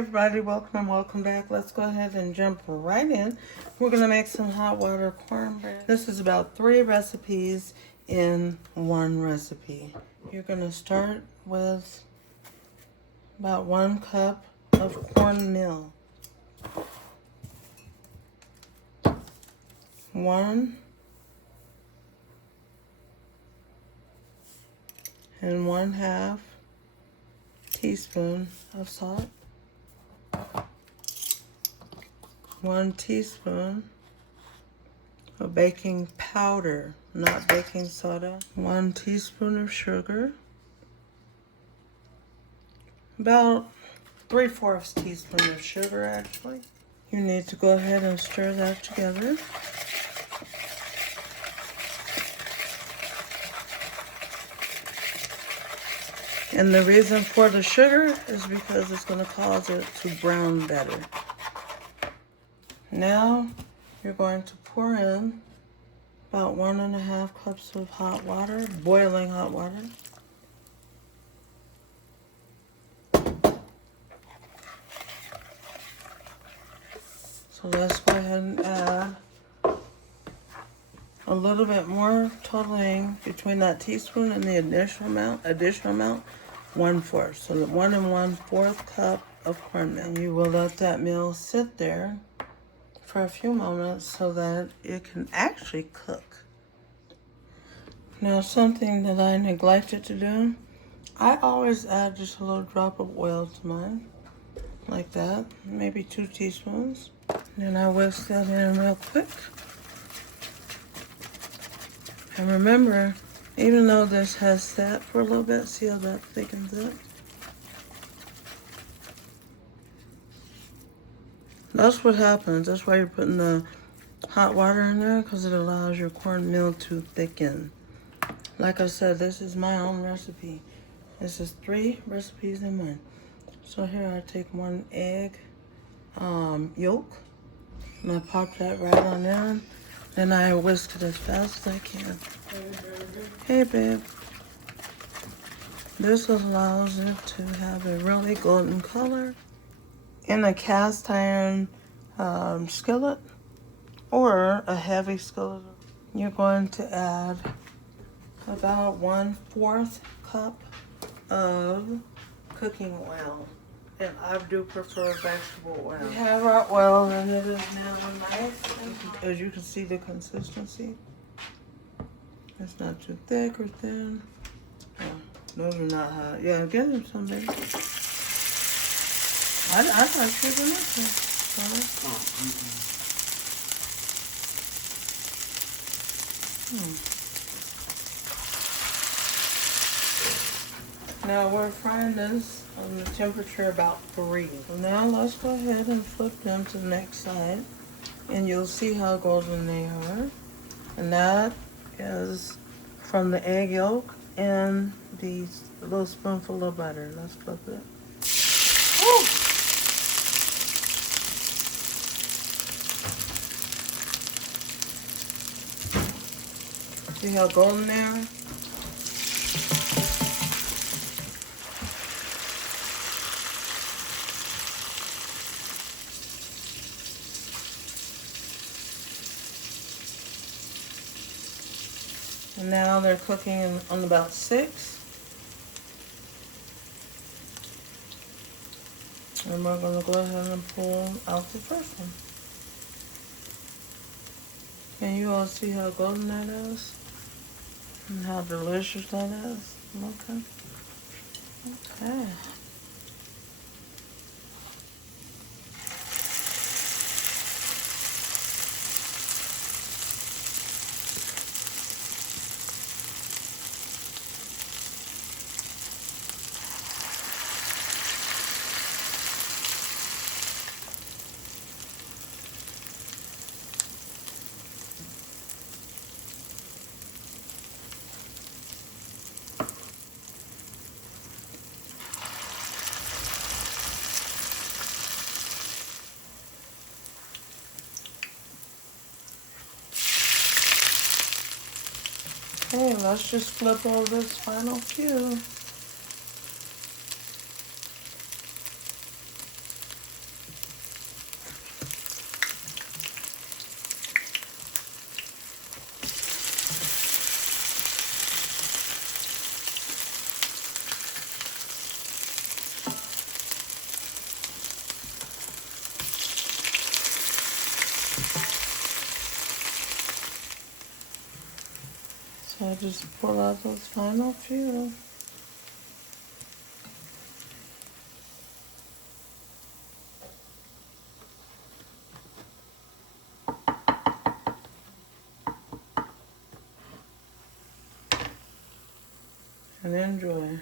everybody, welcome and welcome back. Let's go ahead and jump right in. We're going to make some hot water cornbread. This is about 3 recipes in 1 recipe. You're going to start with about 1 cup of cornmeal. 1 1/2 teaspoon of salt. 1 teaspoon of baking powder, not baking soda. 1 teaspoon of sugar. About 3/4 teaspoon of sugar, actually. You need to go ahead and stir that together. And the reason for the sugar is because it's going to cause it to brown better. Now you're going to pour in about 1 1/2 cups of hot water, boiling hot water. So let's go ahead and add a little bit more, totaling between that teaspoon and the additional amount, 1/4. So 1 1/4 cup of cornmeal. And you will let that meal sit there for a few moments so that it can actually cook. Now, something that I neglected to do, I always add just a little drop of oil to mine, like that, maybe 2 teaspoons. Then I whisk that in real quick. And remember, even though this has sat for a little bit, see how that thickens it? That's what happens. That's why you're putting the hot water in there, because it allows your cornmeal to thicken. Like I said, this is my own recipe. This is 3 recipes in 1. So here I take 1 egg yolk, and I pop that right on in. Then I whisk it as fast as I can. Hey, babe. This allows it to have a really golden color. In a cast iron skillet or a heavy skillet, you're going to add about 1/4 cup of cooking oil. And I do prefer vegetable oil. We have our oil, and it is now nice and hot. As you can see, the consistency. It's not too thick or thin. Oh, those are not hot. Yeah, give them some, baby. I thought you were going to say. Now we're frying this on the temperature about 3. So now let's go ahead and flip them to the next side, and you'll see how golden they are. And that is from the egg yolk and the little spoonful of butter. Let's flip it. Woo! See how golden they are? And now they're cooking on about 6. And we're going to go ahead and pull out the first one. Can you all see how golden that is? And how delicious that is? Okay. Okay. Okay, let's just flip over this final few. So I just pull out those final few. And enjoy.